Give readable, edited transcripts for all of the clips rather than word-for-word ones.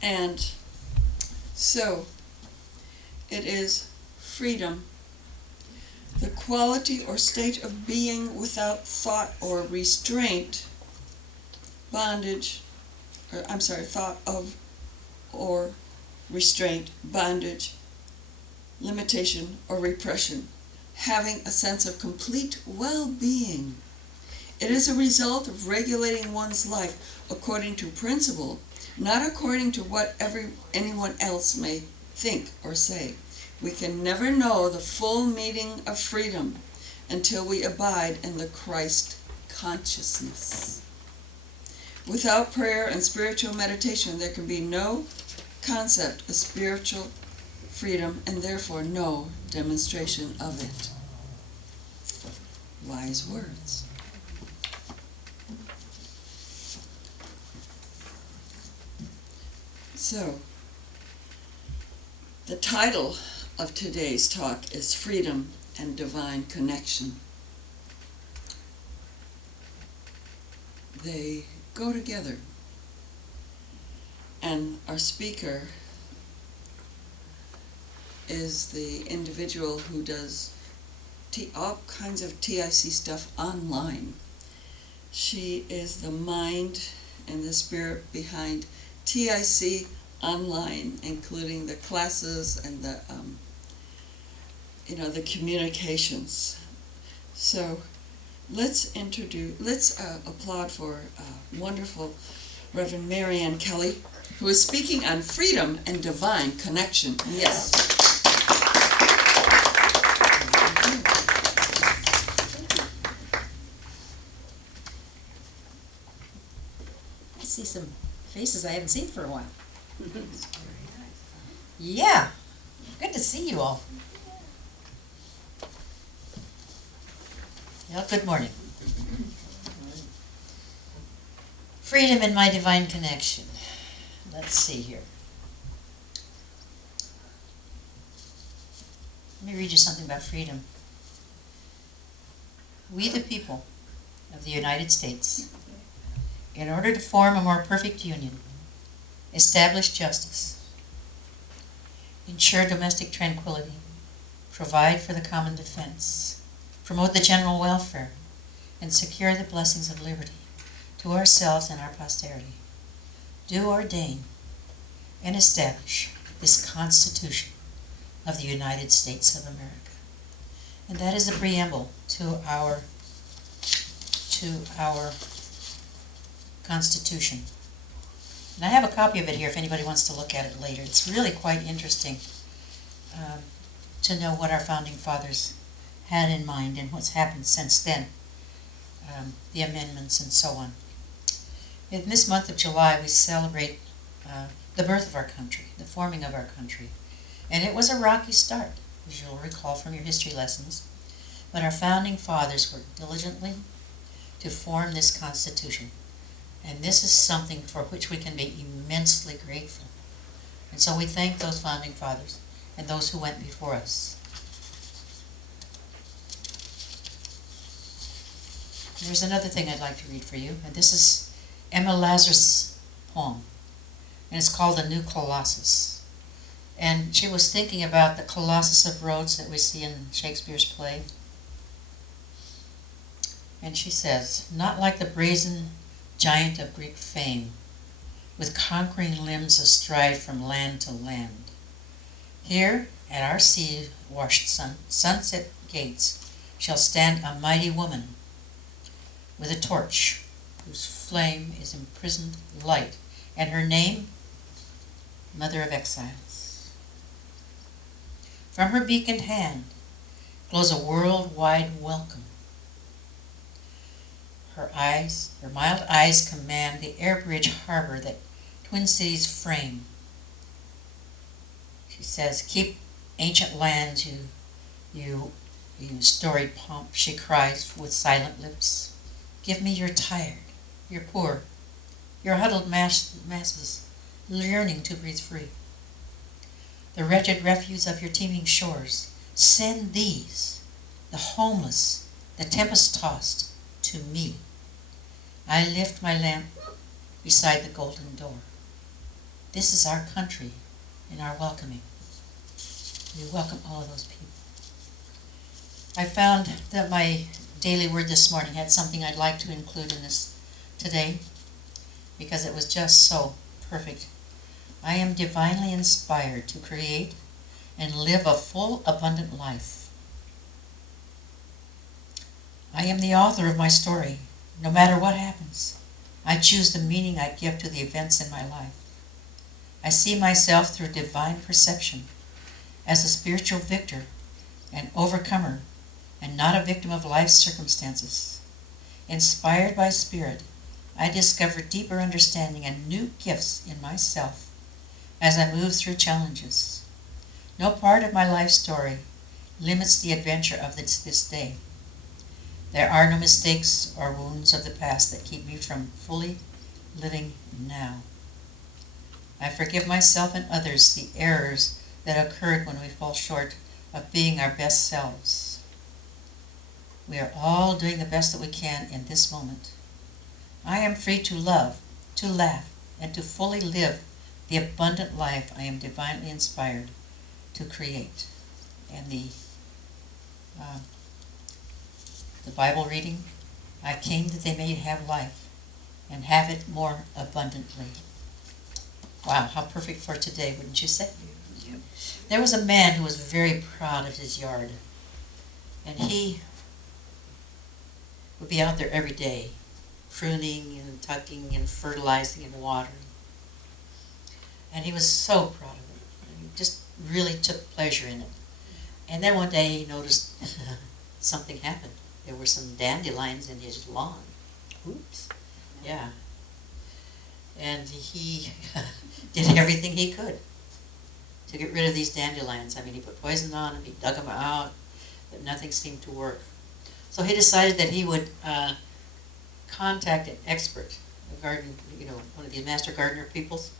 And so it is freedom, the quality or state of being without thought or restraint, thought of or restraint, bondage, limitation, or repression, having a sense of complete well-being. It is a result of regulating one's life according to principle, not according to what anyone else may think or say. We can never know the full meaning of freedom until we abide in the Christ consciousness. Without prayer and spiritual meditation, there can be no concept of spiritual freedom and therefore no demonstration of it. Wise words. So, the title of today's talk is Freedom and Divine Connection. They go together. And our speaker is the individual who does all kinds of TIC stuff online. She is the mind and the spirit behind TIC online, including the classes and the the communications. So let's applaud for wonderful Reverend Marianne Kelley, who is speaking on freedom and divine connection. Yes. I see some faces I haven't seen for a while. Yeah, good to see you all. Well, good morning. Freedom and my divine connection. Let's see here. Let me read you something about freedom. We, the people of the United States, in order to form a more perfect union, establish justice, ensure domestic tranquility, provide for the common defense, promote the general welfare, and secure the blessings of liberty to ourselves and our posterity, do ordain and establish this Constitution of the United States of America. And that is the preamble to our Constitution. And I have a copy of it here if anybody wants to look at it later. It's really quite interesting to know what our founding fathers had in mind and what's happened since then, the amendments and so on. In this month of July, we celebrate the birth of our country, the forming of our country. And it was a rocky start, as you'll recall from your history lessons. But our founding fathers worked diligently to form this Constitution. And this is something for which we can be immensely grateful. And so we thank those founding fathers and those who went before us. There's another thing I'd like to read for you, and this is Emma Lazarus' poem, and it's called The New Colossus. And she was thinking about the Colossus of Rhodes that we see in Shakespeare's play. And she says, not like the brazen giant of Greek fame, with conquering limbs astride from land to land. Here, at our sea-washed sunset gates, shall stand a mighty woman with a torch, whose flame is imprisoned light, and her name, Mother of Exiles. From her beaconed hand glows a worldwide welcome. Her mild eyes command the air bridge harbor that twin cities frame. She says, keep ancient lands, you storied pomp, she cries with silent lips. Give me your tired, your poor, your huddled masses, yearning to breathe free. The wretched refuse of your teeming shores, send these, the homeless, the tempest-tossed, to me. I lift my lamp beside the golden door. This is our country and our welcoming. We welcome all of those people. I found that my daily word this morning had something I'd like to include in this today because it was just so perfect. I am divinely inspired to create and live a full, abundant life. I am the author of my story. No matter what happens, I choose the meaning I give to the events in my life. I see myself through divine perception as a spiritual victor and overcomer and not a victim of life's circumstances. Inspired by Spirit, I discover deeper understanding and new gifts in myself as I move through challenges. No part of my life story limits the adventure of this day. There are no mistakes or wounds of the past that keep me from fully living now. I forgive myself and others the errors that occurred when we fall short of being our best selves. We are all doing the best that we can in this moment. I am free to love, to laugh, and to fully live the abundant life I am divinely inspired to create. And the Bible reading, I came that they may have life and have it more abundantly. Wow, how perfect for today, wouldn't you say? Yep. There was a man who was very proud of his yard, and he would be out there every day, pruning and tucking and fertilizing and watering. And he was so proud of it. He just really took pleasure in it. And then one day he noticed something happened. There were some dandelions in his lawn. Oops. Yeah. And he did everything he could to get rid of these dandelions. I mean, he put poison on them, he dug them out, but nothing seemed to work. So he decided that he would contact an expert, a garden, one of these master gardener peoples.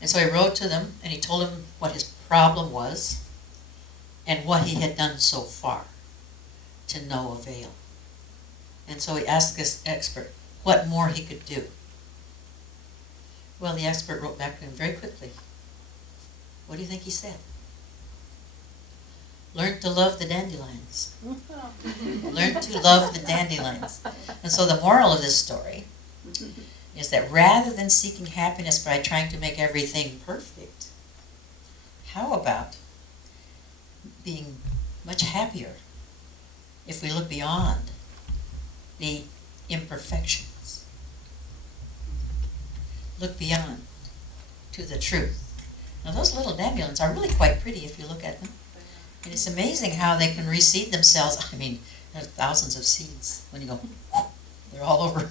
And so he wrote to them and he told them what his problem was and what he had done so far to no avail. And so he asked this expert what more he could do. Well, the expert wrote back to him very quickly. What do you think he said? Learn to love the dandelions. Learn to love the dandelions. And so the moral of this story is that rather than seeking happiness by trying to make everything perfect, how about being much happier if we look beyond the imperfections? Look beyond to the truth. Now those little dandelions are really quite pretty if you look at them. And it's amazing how they can reseed themselves. I mean, there's thousands of seeds. When you go, they're all over.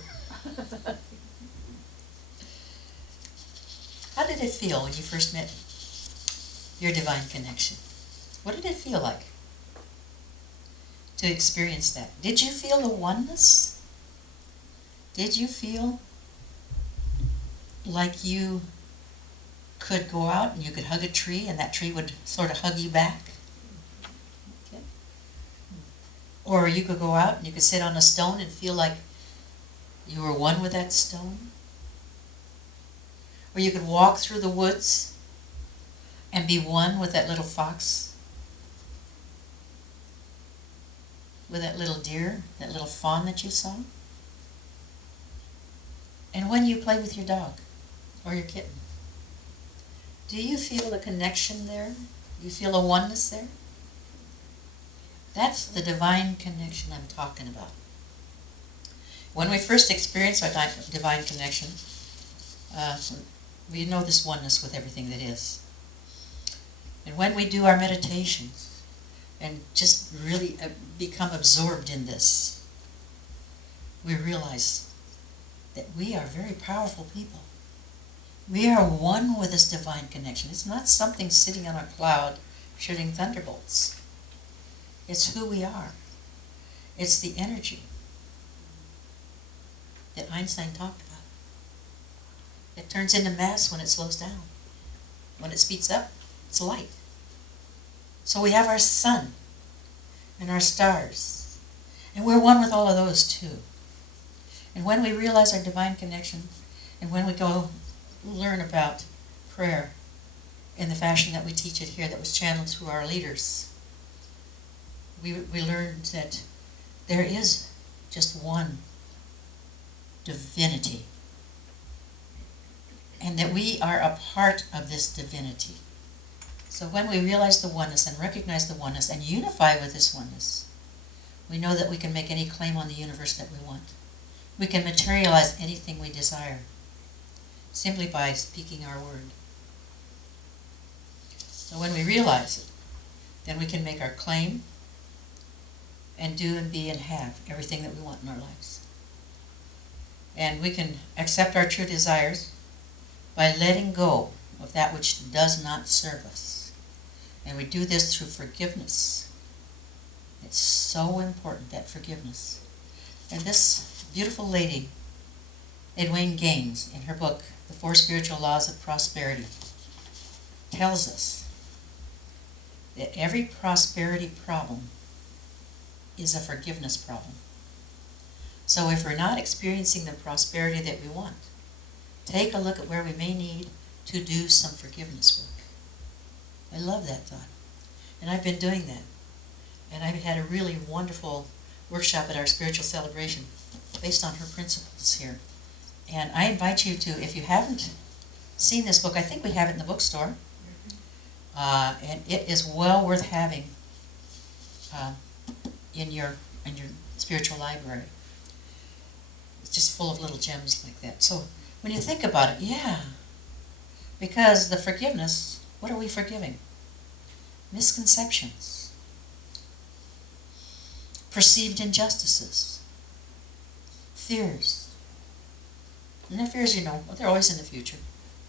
How did it feel when you first met your divine connection? What did it feel like to experience that? Did you feel the oneness? Did you feel like you could go out and you could hug a tree and that tree would sort of hug you back? Okay. Or you could go out and you could sit on a stone and feel like you were one with that stone? Or you could walk through the woods and be one with that little fox, with that little deer, that little fawn that you saw? And when you play with your dog or your kitten, do you feel a connection there? Do you feel a oneness there? That's the divine connection I'm talking about. When we first experience our divine connection, we know this oneness with everything that is. And when we do our meditations and just really become absorbed in this, we realize that we are very powerful people. We are one with this divine connection. It's not something sitting on a cloud shooting thunderbolts. It's who we are. It's the energy that Einstein talked about. It turns into mass when it slows down. When it speeds up, it's light. So we have our sun and our stars. And we're one with all of those too. And when we realize our divine connection, and when we go learn about prayer in the fashion that we teach it here, that was channeled through our leaders, we learned that there is just one divinity, and that we are a part of this divinity. So when we realize the oneness and recognize the oneness and unify with this oneness, we know that we can make any claim on the universe that we want. We can materialize anything we desire simply by speaking our word. So when we realize it, then we can make our claim and do and be and have everything that we want in our lives. And we can accept our true desires by letting go of that which does not serve us. And we do this through forgiveness. It's so important, that forgiveness. And this beautiful lady, Edwene Gaines, in her book, The 4 Spiritual Laws of Prosperity, tells us that every prosperity problem is a forgiveness problem. So if we're not experiencing the prosperity that we want, take a look at where we may need to do some forgiveness work. I love that thought. And I've been doing that. And I've had a really wonderful workshop at our spiritual celebration based on her principles here. And I invite you to, if you haven't seen this book, I think we have it in the bookstore. And it is well worth having in your spiritual library. It's just full of little gems like that. So when you think about it, yeah, because the forgiveness, what are we forgiving? Misconceptions, perceived injustices, fears. And the fears, they're always in the future.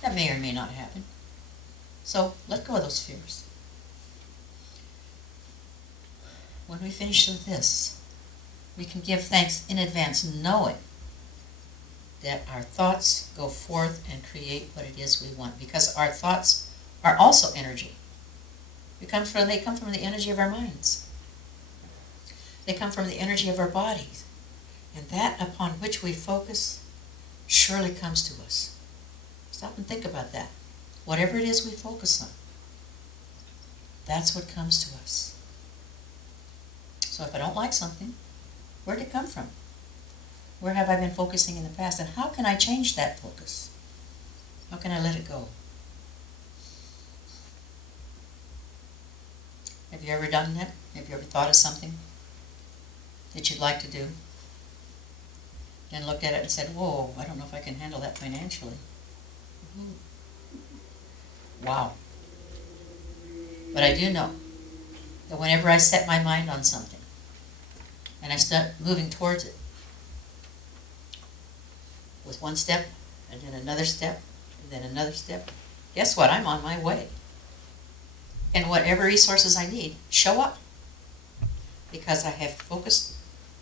That may or may not happen. So let go of those fears. When we finish with this, we can give thanks in advance, knowing that our thoughts go forth and create what it is we want, because our thoughts are also energy. They come from the energy of our minds. They come from the energy of our bodies. And that upon which we focus surely comes to us. Stop and think about that. Whatever it is we focus on, that's what comes to us. So if I don't like something, where did it come from? Where have I been focusing in the past? And how can I change that focus? How can I let it go? Have you ever done that? Have you ever thought of something that you'd like to do? And looked at it and said, whoa, I don't know if I can handle that financially. Wow. But I do know that whenever I set my mind on something and I start moving towards it with one step and then another step and then another step, guess what? I'm on my way. And whatever resources I need show up because I have focused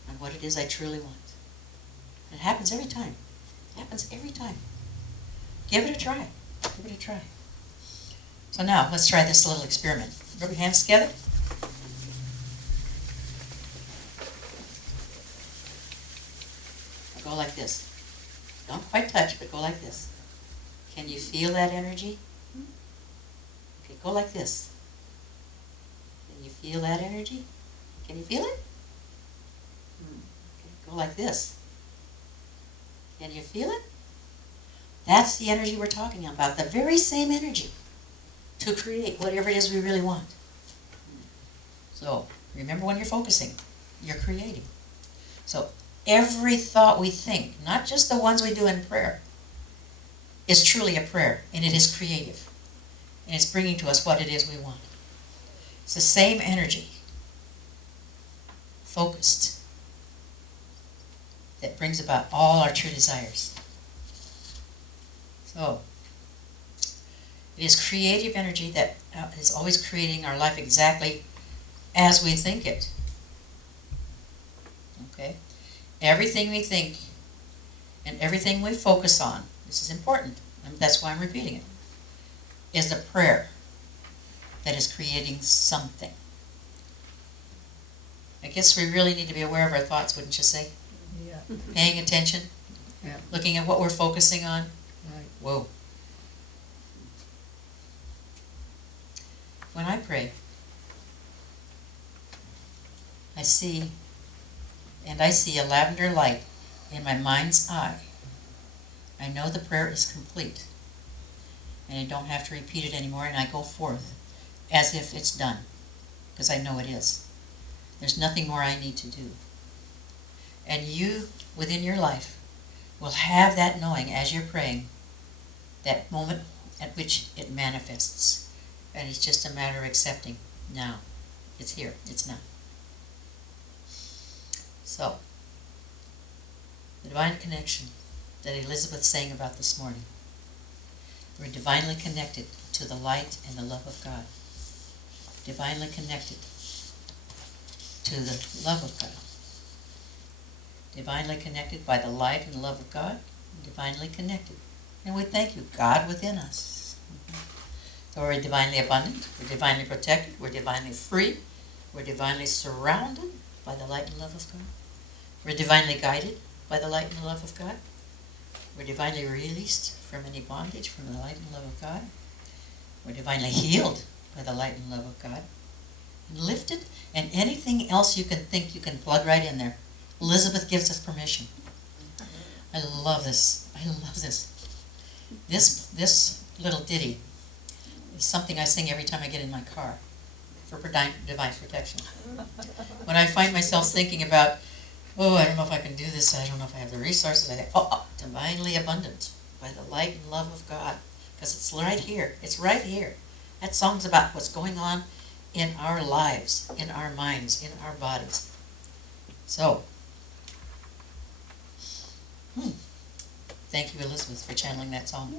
on what it is I truly want. It happens every time. It happens every time. Give it a try. Give it a try. So now, let's try this little experiment. Rub your hands together. Now go like this. Don't quite touch, but go like this. Can you feel that energy? Okay, go like this. Can you feel that energy? Can you feel it? Okay, go like this. Can you feel it? That's the energy we're talking about, the very same energy to create whatever it is we really want. So, remember when you're focusing, you're creating. So, every thought we think, not just the ones we do in prayer, is truly a prayer, and it is creative. And it's bringing to us what it is we want. It's the same energy, focused, that brings about all our true desires. So, it is creative energy that is always creating our life exactly as we think it. Okay? Everything we think and everything we focus on, this is important, and that's why I'm repeating it, is the prayer that is creating something. I guess we really need to be aware of our thoughts, wouldn't you say? Yeah. Paying attention, Yeah. looking at what we're focusing on. Right. Whoa, when I pray, I see a lavender light in my mind's eye. I know the prayer is complete, and I don't have to repeat it anymore, and I go forth as if it's done, because I know it is. There's nothing more I need to do. And you, within your life, will have that knowing as you're praying, that moment at which it manifests. And it's just a matter of accepting now. It's here. It's now. So, the divine connection that Elizabeth sang about this morning. We're divinely connected to the light and the love of God. Divinely connected to the love of God. Divinely connected by the light and love of God. Divinely connected. And we thank you, God within us. So we're divinely abundant, we're divinely protected, we're divinely free, we're divinely surrounded by the light and love of God. We're divinely guided by the light and love of God. We're divinely released from any bondage from the light and love of God. We're divinely healed by the light and love of God. And lifted, and anything else you can think you can plug right in there. Elizabeth gives us permission. I love this. I love this. This little ditty is something I sing every time I get in my car for divine protection. When I find myself thinking about, oh, I don't know if I can do this, I don't know if I have the resources, I think, divinely abundant by the light and love of God. Because it's right here. It's right here. That song's about what's going on in our lives, in our minds, in our bodies. So, thank you, Elizabeth, for channeling that song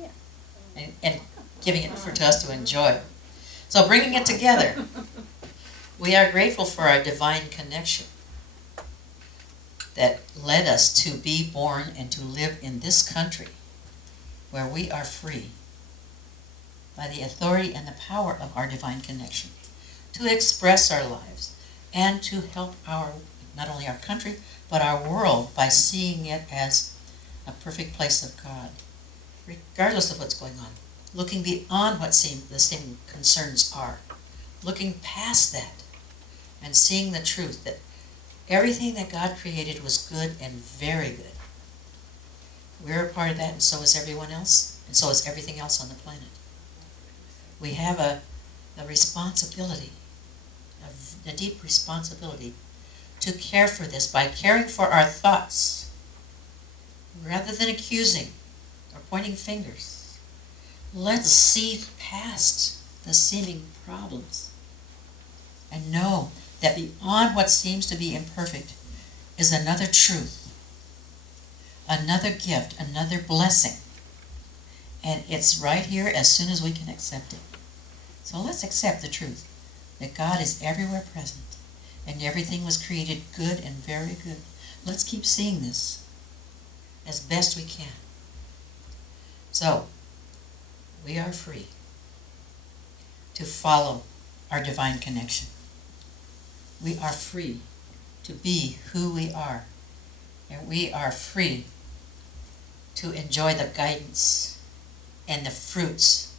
and giving it to us to enjoy. So, bringing it together, we are grateful for our divine connection that led us to be born and to live in this country where we are free by the authority and the power of our divine connection to express our lives and to help not only our country, but our world by seeing it as a perfect place of God, regardless of what's going on, looking beyond what the same concerns are, looking past that and seeing the truth that everything that God created was good and very good. We're a part of that, and so is everyone else, and so is everything else on the planet. We have a responsibility, a deep responsibility to care for this by caring for our thoughts rather than accusing or pointing fingers. Let's see past the seeming problems and know that beyond what seems to be imperfect is another truth, another gift, another blessing. And it's right here as soon as we can accept it. So let's accept the truth that God is everywhere present and everything was created good and very good. Let's keep seeing this as best we can. So, we are free to follow our divine connection. We are free to be who we are. And we are free to enjoy the guidance and the fruits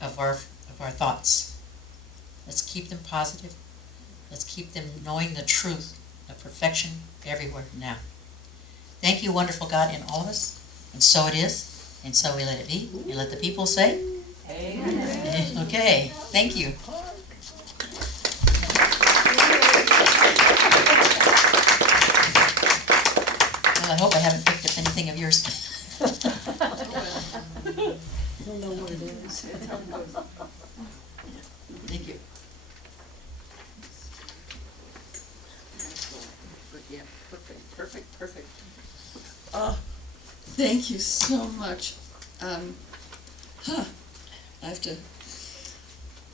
of our thoughts. Let's keep them positive. Let's keep them knowing the truth of perfection everywhere now. Thank you, wonderful God, in all of us. And so it is. And so we let it be. And let the people say, amen. Okay. Thank you. Well, I hope I haven't picked up anything of yours. You'll know what it is. Thank you. Yeah, perfect. Thank you so much. I have to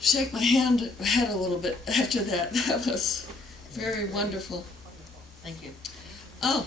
shake my head a little bit after that. That was very wonderful. Thank you. Oh,